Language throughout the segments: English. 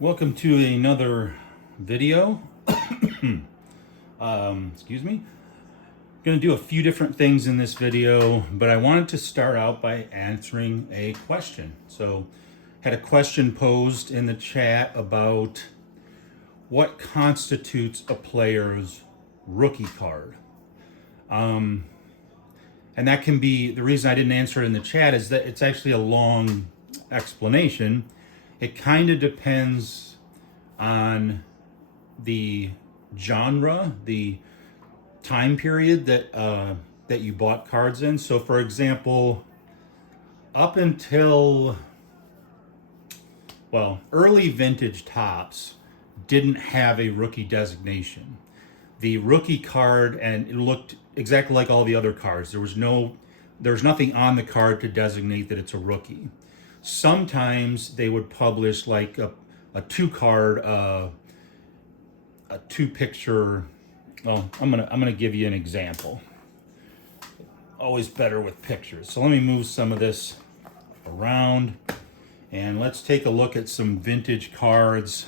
Welcome to another video. Excuse me. I'm going to do a few different things in this video, but I wanted to start out by answering a question. So, had a question posed in the chat about what constitutes a player's rookie card. And that can be, the reason I didn't answer it in the chat is that it's actually a long explanation. It kind of depends on the genre, the time period that you bought cards in. So, for example, up until early vintage Topps didn't have a rookie designation. The rookie card, and it looked exactly like all the other cards. There's nothing on the card to designate that it's a rookie. Sometimes they would publish like a two card, a two picture. Well, I'm gonna give you an example. Always better with pictures. So let me move some of this around, and let's take a look at some vintage cards.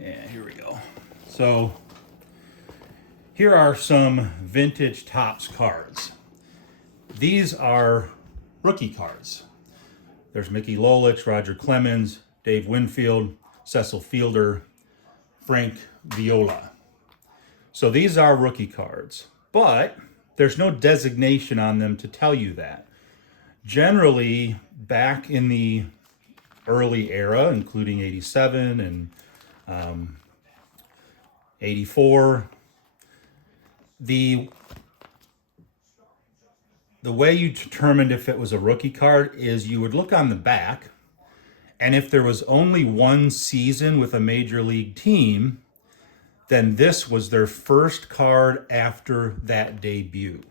And here we go. So here are some vintage Topps cards. These are rookie cards. There's Mickey Lolich, Roger Clemens, Dave Winfield, Cecil Fielder, Frank Viola. So these are rookie cards, but there's no designation on them to tell you that. Generally, back in the early era, including 87 and 84, the way you determined if it was a rookie card is you would look on the back, and if there was only one season with a major league team, then this was their first card after that debut.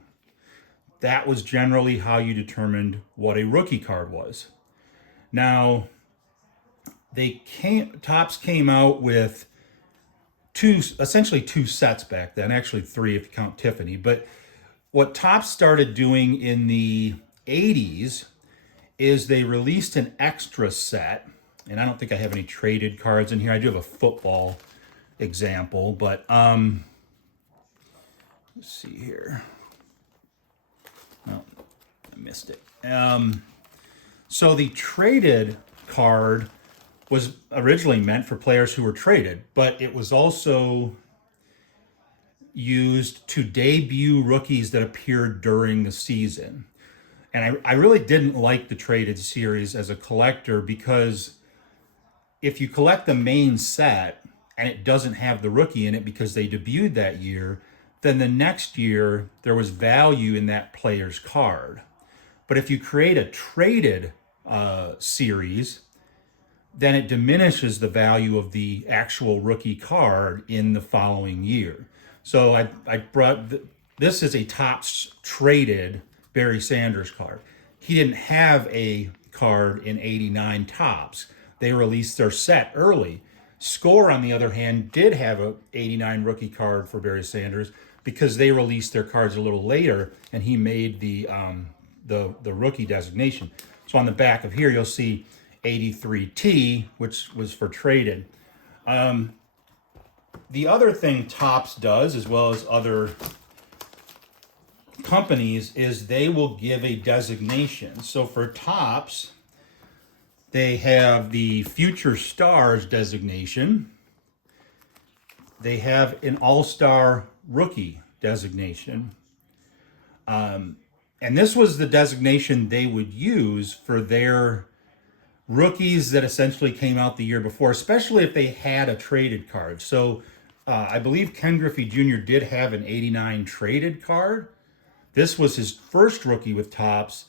That was generally how you determined what a rookie card was. Now, Topps came out with essentially two sets back then, actually three if you count Tiffany, but what Topps started doing in the 80s is they released an extra set, and I don't think I have any traded cards in here. I do have a football example, but let's see here. Oh, I missed it. So the traded card was originally meant for players who were traded, but it was also used to debut rookies that appeared during the season. And I really didn't like the traded series as a collector, because if you collect the main set and it doesn't have the rookie in it because they debuted that year, then the next year there was value in that player's card. But if you create a traded series, then it diminishes the value of the actual rookie card in the following year. So I brought, this is a Topps traded Barry Sanders card. He didn't have a card in 89 Topps. They released their set early. Score, on the other hand, did have a 89 rookie card for Barry Sanders because they released their cards a little later, and he made the rookie designation. So on the back of here, you'll see 83T, which was for traded. The other thing Topps does, as well as other companies, is they will give a designation. So for Topps, they have the Future Stars designation. They have an All-Star Rookie designation. And this was the designation they would use for their rookies that essentially came out the year before, especially if they had a traded card. So I believe Ken Griffey Jr. did have an 89 traded card. This was his first rookie with Topps.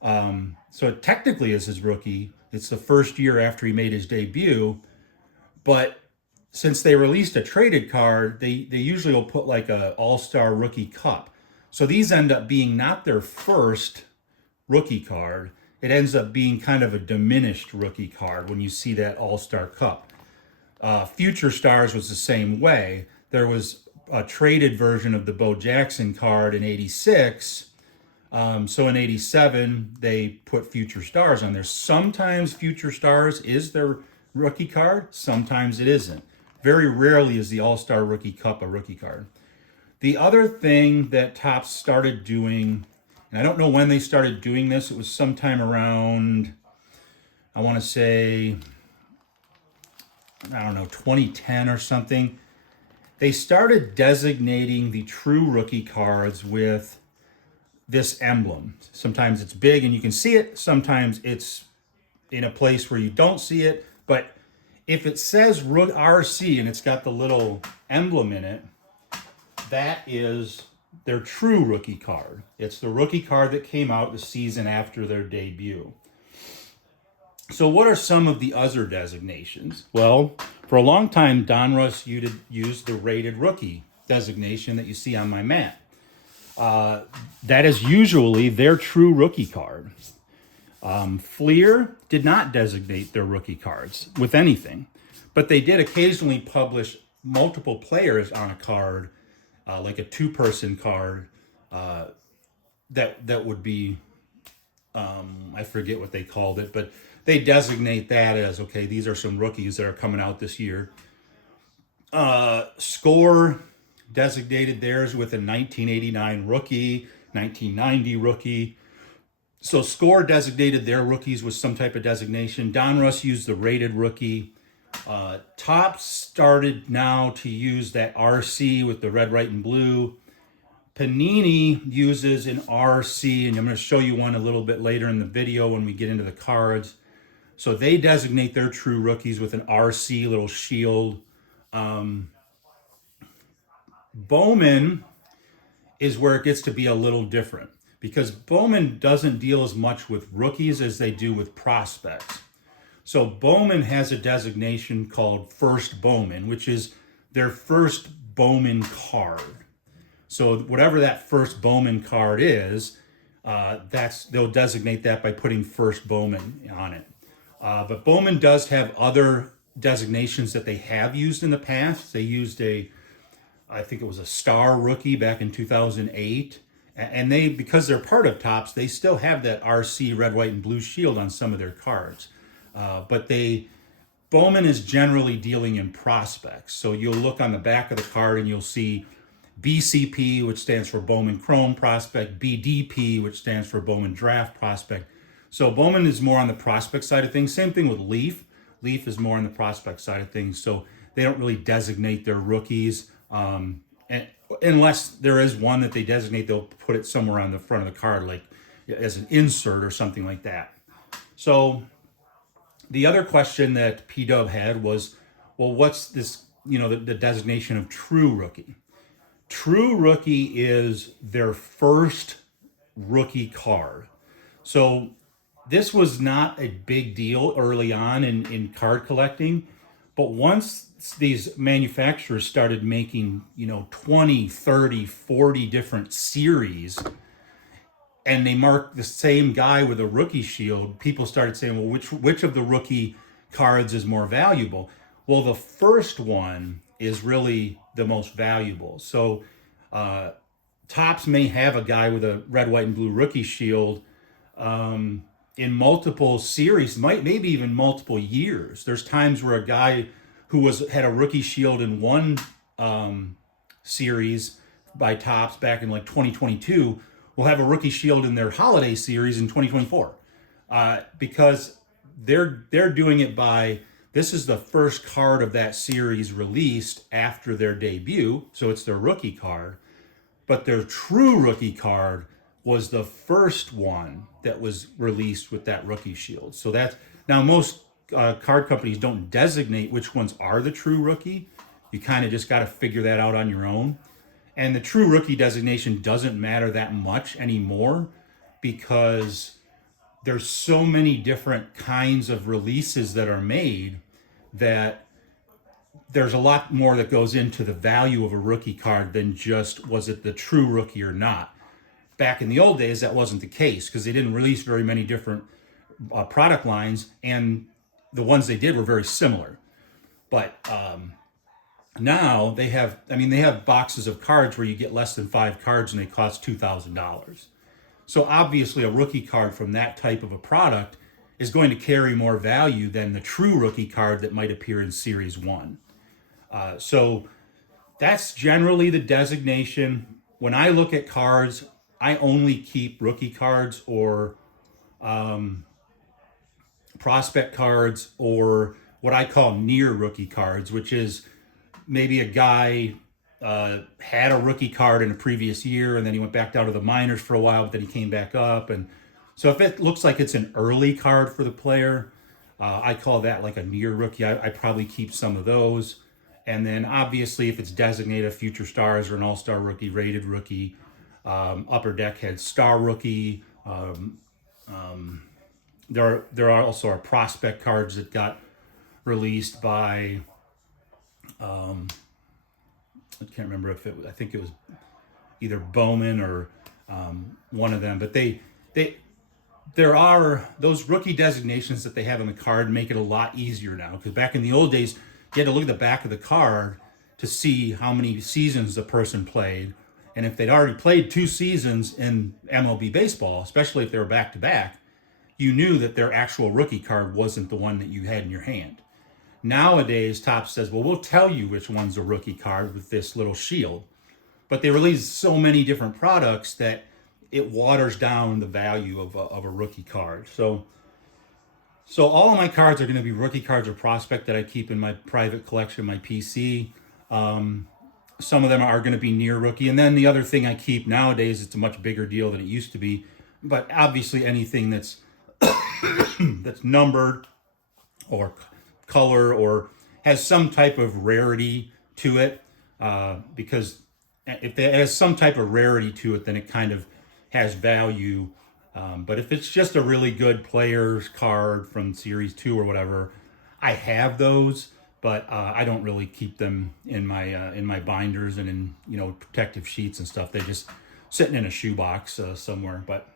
So it technically is his rookie. It's the first year after he made his debut. But since they released a traded card, they usually will put like a All-Star Rookie Cup. So these end up being not their first rookie card. It ends up being kind of a diminished rookie card when you see that All-Star Cup. Future Stars was the same way. There was a traded version of the Bo Jackson card in 86 So in 87, they put Future Stars on there. Sometimes Future Stars is their rookie card, sometimes it isn't. Very rarely is the All-Star Rookie Cup a rookie card. The other thing that Topps started doing, and I don't know when they started doing this, it was sometime around, I want to say, I don't know, 2010 or something. They started designating the true rookie cards with this emblem. Sometimes it's big and you can see it. Sometimes it's in a place where you don't see it. But if it says RC and it's got the little emblem in it, that is their true rookie card. It's the rookie card that came out the season after their debut. So what are some of the other designations? Well, for a long time, Donruss used the rated rookie designation that you see on my map. That is usually their true rookie card. Fleer did not designate their rookie cards with anything, but they did occasionally publish multiple players on a card, like a two-person card, that would be, I forget what they called it, but they designate that as, okay, these are some rookies that are coming out this year. Score designated theirs with a 1989 rookie, 1990 rookie. So Score designated their rookies with some type of designation. Donruss used the rated rookie. Topps started now to use that RC with the red, white, and blue. Panini uses an RC, and I'm going to show you one a little bit later in the video when we get into the cards. So they designate their true rookies with an RC little shield. Bowman is where it gets to be a little different, because Bowman doesn't deal as much with rookies as they do with prospects. So Bowman has a designation called First Bowman, which is their first Bowman card. So whatever that first Bowman card is, they'll designate that by putting First Bowman on it. But Bowman does have other designations that they have used in the past. They used I think it was a star rookie back in 2008. And they, because they're part of Topps, they still have that RC red, white, and blue shield on some of their cards. But Bowman is generally dealing in prospects. So you'll look on the back of the card and you'll see BCP, which stands for Bowman Chrome Prospect, BDP, which stands for Bowman Draft Prospect. So Bowman is more on the prospect side of things. Same thing with Leaf. Leaf is more on the prospect side of things. So they don't really designate their rookies. And unless there is one that they designate, they'll put it somewhere on the front of the card, like as an insert or something like that. So the other question that P-Dub had was, well, what's this, the designation of true rookie? True rookie is their first rookie card. So this was not a big deal early on in card collecting, but once these manufacturers started making, 20, 30, 40 different series, and they marked the same guy with a rookie shield, people started saying, well, which of the rookie cards is more valuable? Well, the first one is really the most valuable. So Topps may have a guy with a red, white, and blue rookie shield in multiple series, maybe even multiple years. There's times where a guy who had a rookie shield in one series by Topps back in like 2022 will have a rookie shield in their holiday series in 2024, because they're doing it by, this is the first card of that series released after their debut, so it's their rookie card, but their true rookie card was the first one that was released with that rookie shield. So that's, now most card companies don't designate which ones are the true rookie. You kind of just got to figure that out on your own. And the true rookie designation doesn't matter that much anymore, because there's so many different kinds of releases that are made that there's a lot more that goes into the value of a rookie card than just, was it the true rookie or not? Back in the old days, that wasn't the case, because they didn't release very many different product lines, and the ones they did were very similar. But now they have boxes of cards where you get less than 5 cards and they cost $2,000. So obviously a rookie card from that type of a product is going to carry more value than the true rookie card that might appear in Series 1. So that's generally the designation. When I look at cards, I only keep rookie cards or prospect cards or what I call near rookie cards, which is maybe a guy had a rookie card in a previous year and then he went back down to the minors for a while, but then he came back up. And so if it looks like it's an early card for the player, I call that like a near rookie. I probably keep some of those. And then obviously if it's designated a future stars or an all-star rookie, rated rookie, upper deck had star rookie. There are also prospect cards that got released by I can't remember if I think it was either Bowman or one of them, but there are those rookie designations that they have on the card make it a lot easier now, because back in the old days you had to look at the back of the card to see how many seasons the person played, and if they'd already played 2 seasons in MLB baseball, especially if they were back to back, you knew that their actual rookie card wasn't the one that you had in your hand. Nowadays, Topps says, well, we'll tell you which one's a rookie card with this little shield. But they release so many different products that it waters down the value of a rookie card. So all of my cards are going to be rookie cards or prospect that I keep in my private collection, my PC. Some of them are going to be near rookie. And then the other thing I keep nowadays, it's a much bigger deal than it used to be. But obviously anything that's that's numbered or color or has some type of rarity to it, because if it has some type of rarity to it, then it kind of has value. But if it's just a really good player's card from Series 2 or whatever, I have those, but I don't really keep them in my binders and in protective sheets and stuff. They're just sitting in a shoebox somewhere. But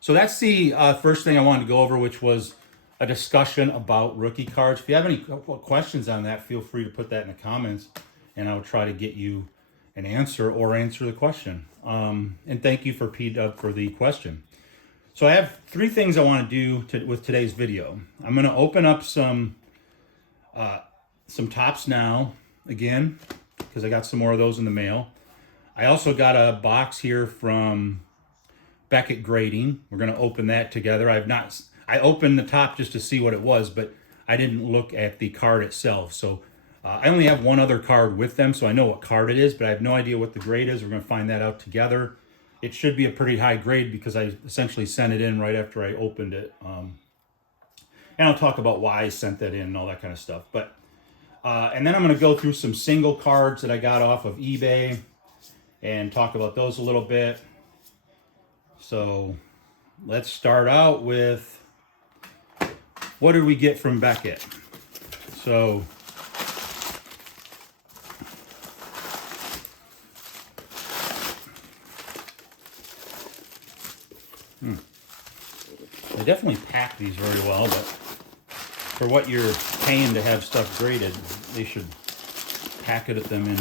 so that's the first thing I wanted to go over, which was a discussion about rookie cards. If you have any questions on that, feel free to put that in the comments, and I'll try to get you an answer or answer the question. And thank you for P-Dub for the question. So I have 3 things I want to do with today's video. I'm going to open up some Topps Now again, because I got some more of those in the mail. I also got a box here from Beckett Grading. We're going to open that together. I opened the top just to see what it was, but I didn't look at the card itself. So I only have one other card with them, so I know what card it is, but I have no idea what the grade is. We're going to find that out together. It should be a pretty high grade because I essentially sent it in right after I opened it. And I'll talk about why I sent that in and all that kind of stuff. But and then I'm going to go through some single cards that I got off of eBay and talk about those a little bit. So let's start out with, what did we get from Beckett? So they definitely pack these very well, but for what you're paying to have stuff graded, they should packet them in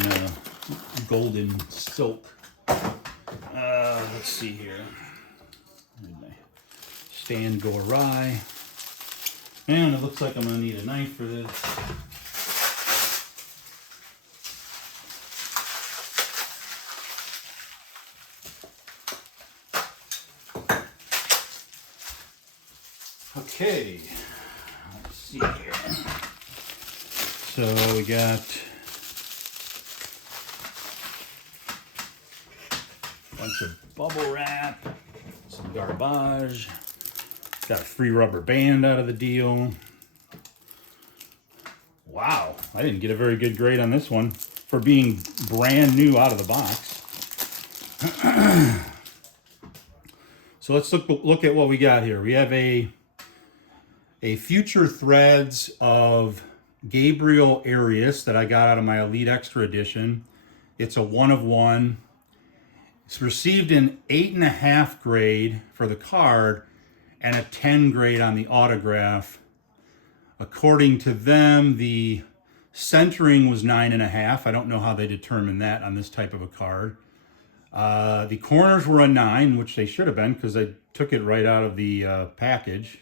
golden silk. Let's see here. Where did my stand go awry? And it looks like I'm gonna need a knife for this. Okay, let's see here. So we got a bunch of bubble wrap, some garbage. Got a free rubber band out of the deal. Wow, I didn't get a very good grade on this one for being brand new out of the box. So let's look at what we got here. We have a Future Threads of Gabriel Arias that I got out of my Elite Extra Edition. It's a 1 of 1. It's received an 8.5 grade for the card and a 10 grade on the autograph. According to them, the centering was 9.5. I don't know how they determine that on this type of a card. The corners were a 9, which they should have been because I took it right out of the package.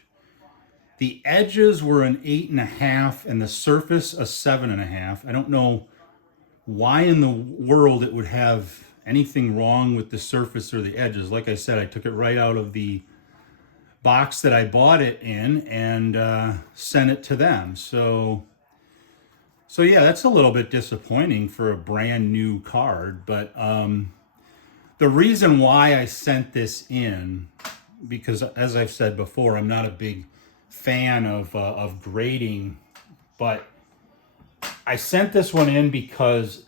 The edges were an 8.5 and the surface a 7.5. I don't know why in the world it would have anything wrong with the surface or the edges. Like I said, I took it right out of the box that I bought it in and sent it to them. So yeah, that's a little bit disappointing for a brand new card. But the reason why I sent this in, because as I've said before, I'm not a big fan of grading, but I sent this one in because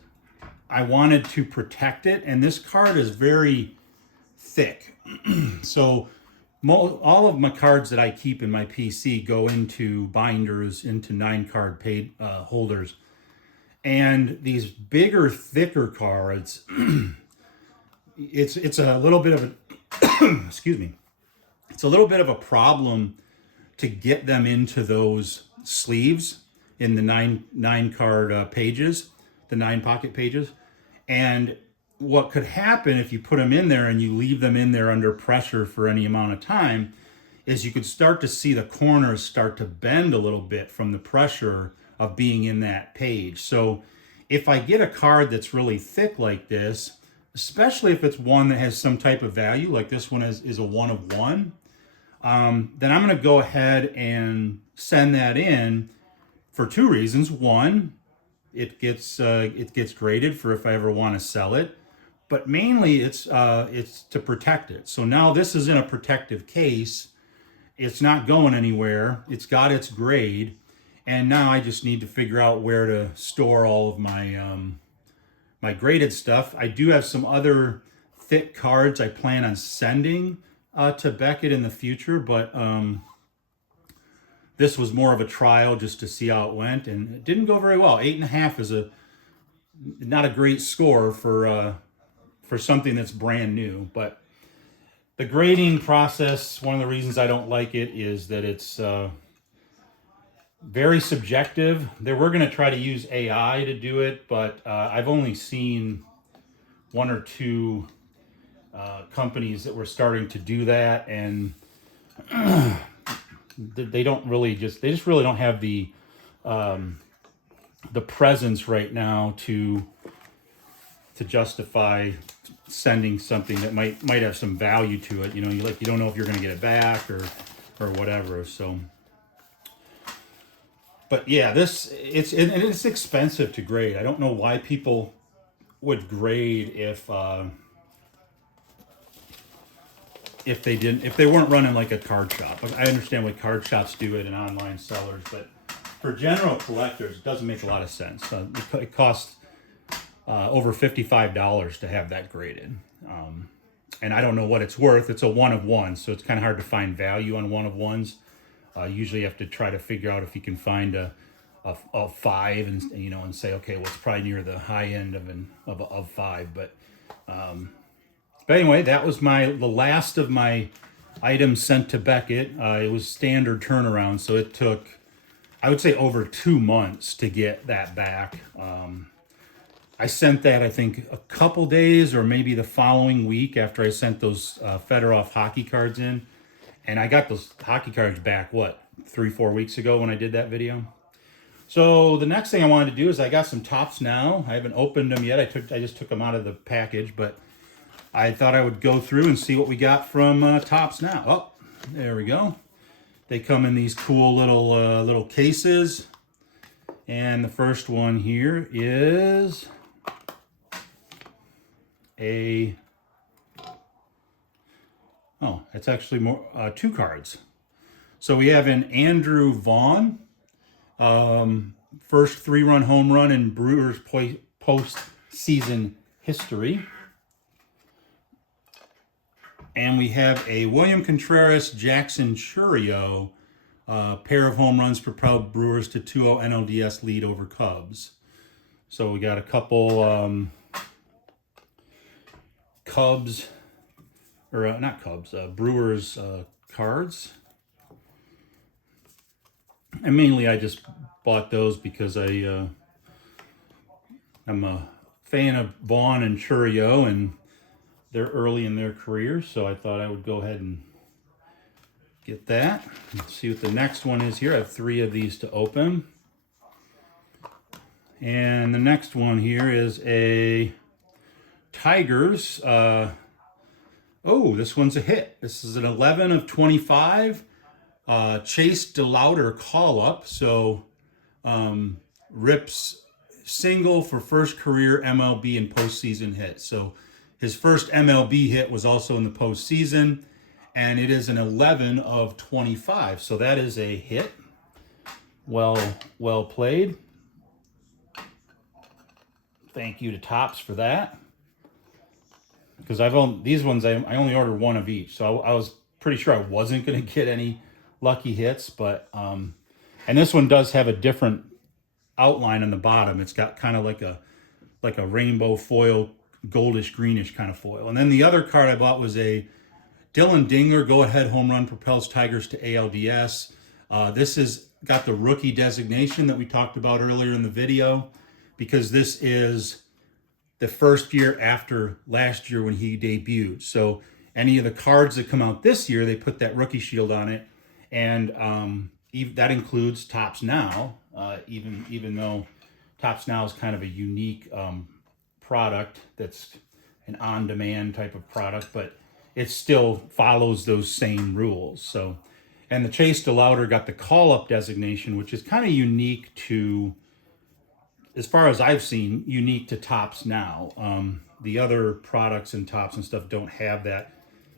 I wanted to protect it, and this card is very thick. So all of my cards that I keep in my PC go into binders, into 9-card paid holders, and these bigger, thicker cards, it's a little bit of a excuse me, it's a little bit of a problem to get them into those sleeves in the nine card pages, the 9 pocket pages. And what could happen if you put them in there and you leave them in there under pressure for any amount of time is you could start to see the corners start to bend a little bit from the pressure of being in that page. So if I get a card that's really thick like this, especially if it's one that has some type of value, like this one is a 1 of 1, then I'm going to go ahead and send that in for 2 reasons. One, it gets graded for if I ever want to sell it, but mainly it's to protect it. So now this is in a protective case. It's not going anywhere. It's got its grade, and now I just need to figure out where to store all of my my graded stuff. I do have some other thick cards I plan on sending to Beckett in the future, but this was more of a trial just to see how it went, and it didn't go very well. 8.5 is not a great score for something that's brand new. But the grading process, one of the reasons I don't like it is that it's very subjective. They were going to try to use AI to do it, but I've only seen 1 or 2 companies that were starting to do that, and they just really don't have the presence right now to justify sending something that might have some value to it. You know, you don't know if you're going to get it back or whatever. So, but yeah, it's expensive to grade. I don't know why people would grade if they weren't running like a card shop. I understand why card shops do it and online sellers, but for general collectors, it doesn't make a lot of sense. It costs over $55 to have that graded. And I don't know what it's worth. It's a 1 of 1, so it's kind of hard to find value on 1 of 1s. Usually you have to try to figure out if you can find a 5 and say, okay, well, it's probably near the high end of 5. But anyway, that was the last of my items sent to Beckett. It was standard turnaround, so it took, I would say, over 2 months to get that back. I sent that, I think, a couple days or maybe the following week after I sent those Fedorov hockey cards in. And I got those hockey cards back, 3-4 weeks ago when I did that video. So the next thing I wanted to do is I got some Topps Now. I haven't opened them yet. I just took them out of the package, but I thought I would go through and see what we got from Topps Now. Oh, there we go. They come in these cool little cases. And the first one here is it's actually more 2 cards. So we have an Andrew Vaughn, first 3-run home run in Brewers postseason history. And we have a William Contreras Jackson Churio, pair of home runs propelled Brewers to 2-0 NLDS lead over Cubs. So we got a couple Brewers cards. And mainly I just bought those because I'm a fan of Vaughn and Churio, and they're early in their career, so I thought I would go ahead and get that. Let's see what the next one is here. I have 3 of these to open. And the next one here is a Tigers. Oh, this one's a hit. This is an 11 of 25. Chase DeLauder call-up. So Rip's single for first career MLB and postseason hit. So his first MLB hit was also in the postseason, and it is an 11 of 25. So that is a hit. Well played. Thank you to Topps for that. Because these ones I only ordered 1 of each, so I was pretty sure I wasn't going to get any lucky hits. But and this one does have a different outline on the bottom. It's got kind of like a rainbow foil, goldish greenish kind of foil. And then the other card I bought was a Dylan Dingler go-ahead home run propels Tigers to ALDS. This has got the rookie designation that we talked about earlier in the video, because this is the first year after last year when he debuted. So any of the cards that come out this year, they put that rookie shield on it, and that includes Topps Now. Even though Topps Now is kind of a unique product that's an on-demand type of product, but it still follows those same rules. So, and the Chase DeLauder got the call-up designation, which is kind of unique to, as far as I've seen, unique to Topps Now. The other products and Topps and stuff don't have that.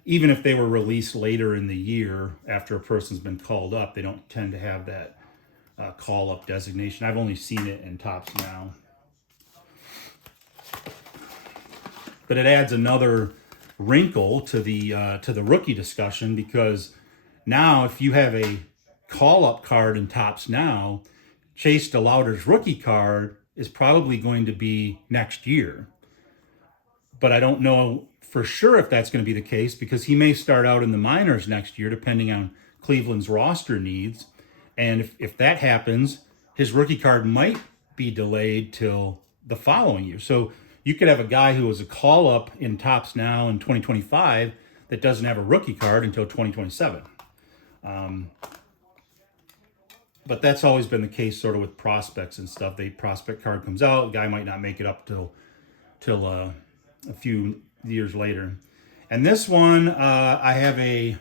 Even if they were released later in the year after a person's been called up, they don't tend to have that call-up designation. I've only seen it in Topps Now. But it adds another wrinkle to the rookie discussion, because now if you have a call-up card in Topps Now, Chase DeLauder's rookie card is probably going to be next year. But I don't know for sure if that's going to be the case, because he may start out in the minors next year, depending on Cleveland's roster needs. And if that happens, his rookie card might be delayed till the following year. So you could have a guy who was a call-up in Topps Now in 2025 that doesn't have a rookie card until 2027. But that's always been the case sort of with prospects and stuff. The prospect card comes out, the guy might not make it up till a few years later. And this one, I have a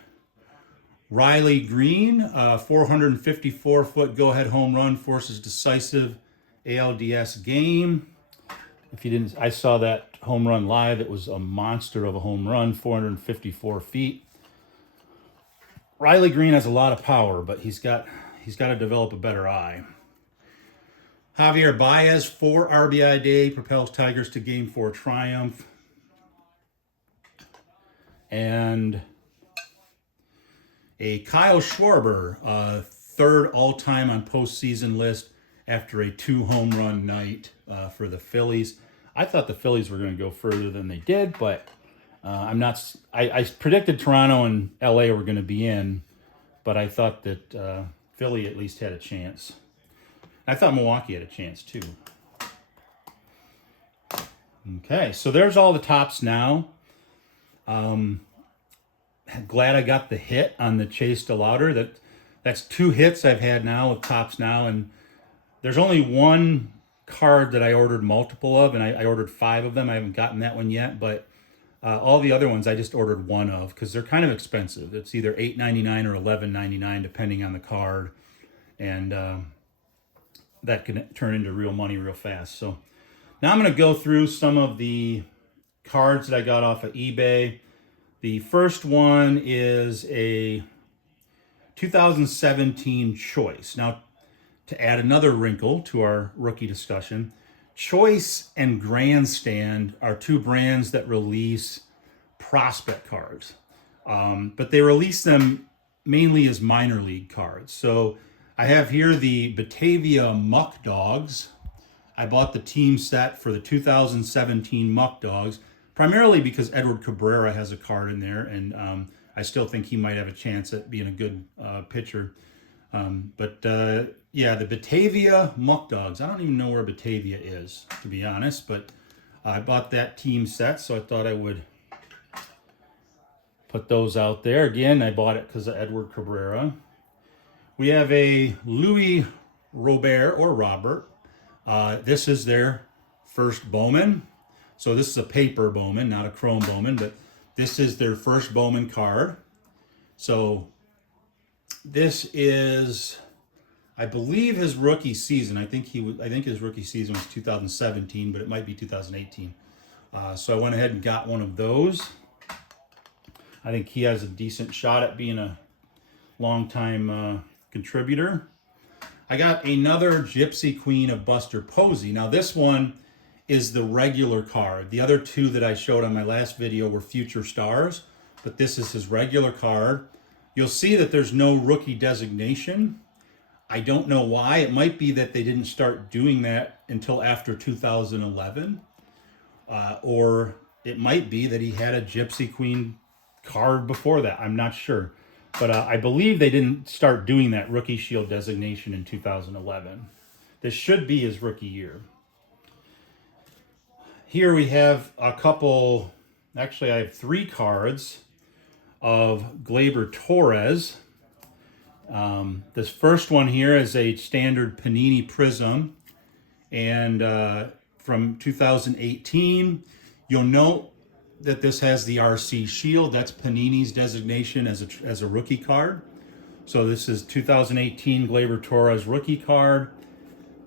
Riley Green, 454-foot go-ahead home run, forces decisive ALDS game. If you didn't, I saw that home run live. It was a monster of a home run, 454 feet. Riley Green has a lot of power, but he's got to develop a better eye. Javier Baez, 4 RBI day, propels Tigers to Game 4 triumph. And a Kyle Schwarber, 3rd all-time on postseason list after a 2-home run night for the Phillies. I thought the Phillies were going to go further than they did, but I predicted Toronto and LA were going to be in, but I thought that Philly at least had a chance. I thought Milwaukee had a chance too. Okay, so there's all the Topps Now. Glad I got the hit on the Chase DeLauder. That's 2 hits I've had now with Topps Now, and there's only one card that I ordered multiple of, and I ordered 5 of them. I haven't gotten that one yet, but all the other ones I just ordered 1 of, because they're kind of expensive. It's either $8.99 or $11.99 depending on the card, and that can turn into real money real fast. So now I'm going to go through some of the cards that I got off of eBay. The first one is a 2017 Choice. Now, to add another wrinkle to our rookie discussion, Choice and Grandstand are 2 brands that release prospect cards. But they release them mainly as minor league cards. So I have here the Batavia Muck Dogs. I bought the team set for the 2017 Muck Dogs, primarily because Edward Cabrera has a card in there, and I still think he might have a chance at being a good pitcher. Yeah, the Batavia Muck Dogs. I don't even know where Batavia is, to be honest, but I bought that team set, so I thought I would Put those out there. Again, I bought it because of Edward Cabrera. We have a Louis Robert or Robert. This is their first Bowman. So this is a paper Bowman, not a chrome Bowman, but this is their first Bowman card. So this is, I believe, his rookie season. I think his rookie season was 2017, but it might be 2018. So I went ahead and got one of those. I think he has a decent shot at being a long-time contributor. I got another Gypsy Queen of Buster Posey. Now this one is the regular card. The other two that I showed on my last video were future stars, but this is his regular card. You'll see that there's no rookie designation. I don't know why. It might be that they didn't start doing that until after 2011. Or it might be that he had a Gypsy Queen card before that. I'm not sure. But I believe they didn't start doing that Rookie Shield designation in 2011. This should be his rookie year. Here we have a couple, actually I have 3 cards of Gleyber Torres. This first one here is a standard Panini Prism, and from 2018. You'll note that this has the RC Shield. That's Panini's designation as a rookie card. So this is 2018 Gleyber Torres rookie card.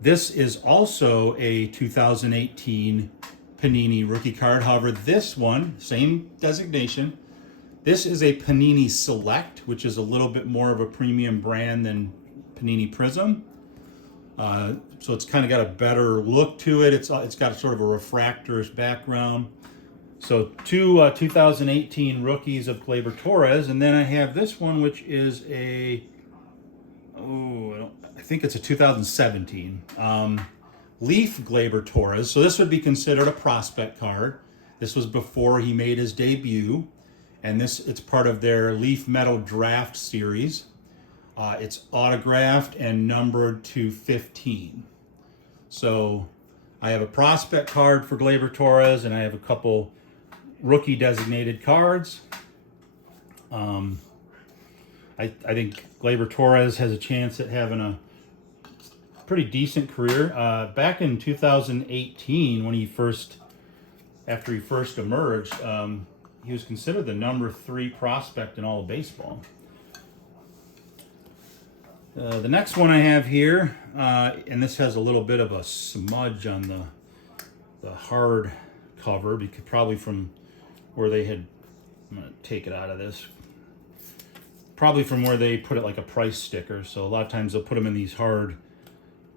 This is also a 2018 Panini rookie card. However, this one, same designation. This is a Panini Select, which is a little bit more of a premium brand than Panini Prism. So it's kind of got a better look to it. It's got sort of a refractorish background. So 2 2018 rookies of Gleyber Torres, and then I have this one, which is I think it's a 2017 Leaf Gleyber Torres. So this would be considered a prospect card. This was before he made his debut, and it's part of their Leaf Metal Draft series. It's autographed and numbered to 15. So I have a prospect card for Gleyber Torres, and I have a couple rookie designated cards. I think Gleyber Torres has a chance at having a pretty decent career. Back in 2018, after he first emerged, he was considered the number 3 prospect in all of baseball. The next one I have here, and this has a little bit of a smudge on the hard cover, because probably from where they had, I'm going to take it out of this, probably from where they put it like a price sticker. So a lot of times they'll put them in these hard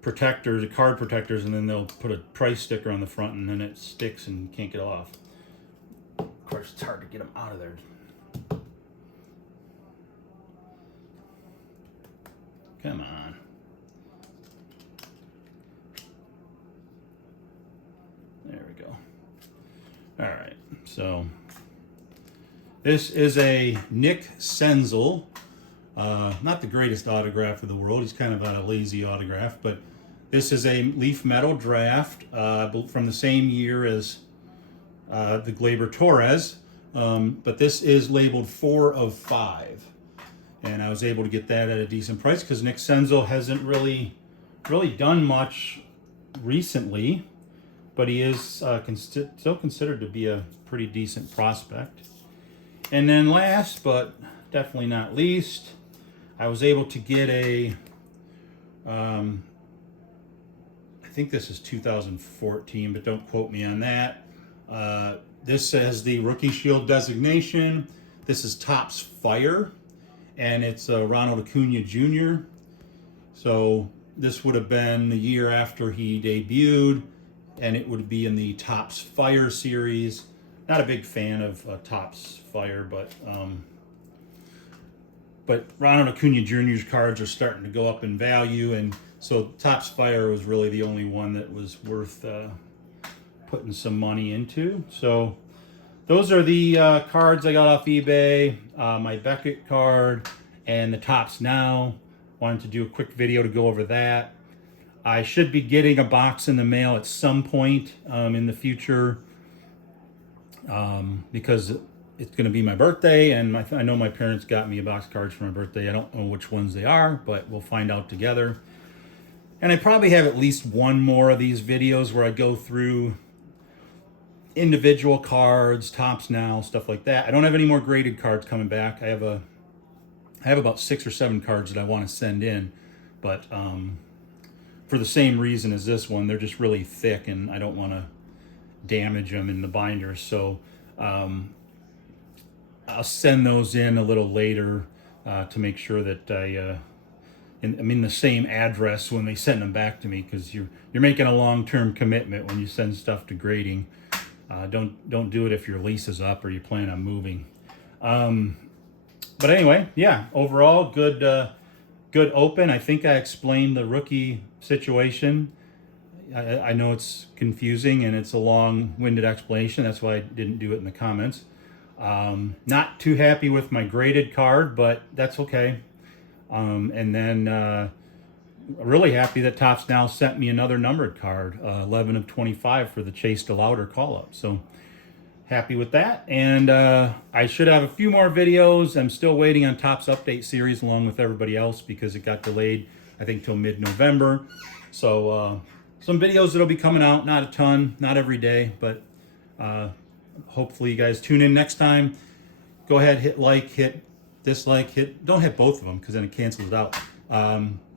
protectors, card protectors, and then they'll put a price sticker on the front, and then it sticks and you can't get it off. Of course, it's hard to get them out of there. Come on. There we go. All right, so this is a Nick Senzel. Not the greatest autograph in the world. He's kind of a lazy autograph, but this is a Leaf Metal Draft from the same year as the Gleyber Torres, but this is labeled 4 of 5. And I was able to get that at a decent price because Nick Senzel hasn't really done much recently, but he is still considered to be a pretty decent prospect. And then last, but definitely not least, I was able to get I think this is 2014, but don't quote me on that. This has the Rookie Shield designation. This is Topps Fire, and it's Ronald Acuna Jr. So this would have been the year after he debuted, and it would be in the Topps Fire series. Not a big fan of Topps Fire, but Ronald Acuna Jr.'s cards are starting to go up in value, and so Topps Fire was really the only one that was worth putting some money into. So those are the cards I got off eBay, my Beckett card, and the Topps Now. Wanted to do a quick video to go over that. I should be getting a box in the mail at some point in the future, because it's going to be my birthday, and I know my parents got me a box of cards for my birthday. I don't know which ones they are, but we'll find out together. And I probably have at least one more of these videos where I go through individual cards, Topps Now, stuff like that. I don't have any more graded cards coming back. I have about 6 or 7 cards that I want to send in, but for the same reason as this one, they're just really thick, and I don't want to damage them in the binders. So I'll send those in a little later to make sure that I'm in the same address when they send them back to me, because you're making a long-term commitment when you send stuff to grading. Don't do it if your lease is up or you plan on moving. But anyway, yeah, overall good open. I think I explained the rookie situation. I know it's confusing and it's a long-winded explanation. That's why I didn't do it in the comments. Not too happy with my graded card, but that's okay. And then really happy that Topps Now sent me another numbered card, 11 of 25 for the Chase to Louder call-up. So happy with that. And I should have a few more videos. I'm still waiting on Topps Update series along with everybody else because it got delayed, I think, till mid-November. So some videos that'll be coming out, not a ton, not every day, but hopefully you guys tune in next time. Go ahead, hit like, hit dislike, don't hit both of them because then it cancels it out.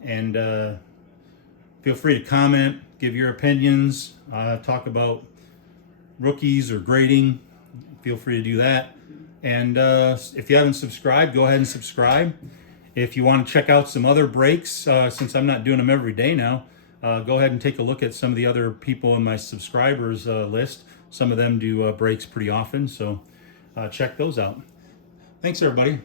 And feel free to comment, give your opinions, talk about rookies or grading. Feel free to do that. And if you haven't subscribed, go ahead and subscribe. If you want to check out some other breaks, since I'm not doing them every day now, go ahead and take a look at some of the other people in my subscribers list. Some of them do breaks pretty often, so check those out. Thanks, everybody.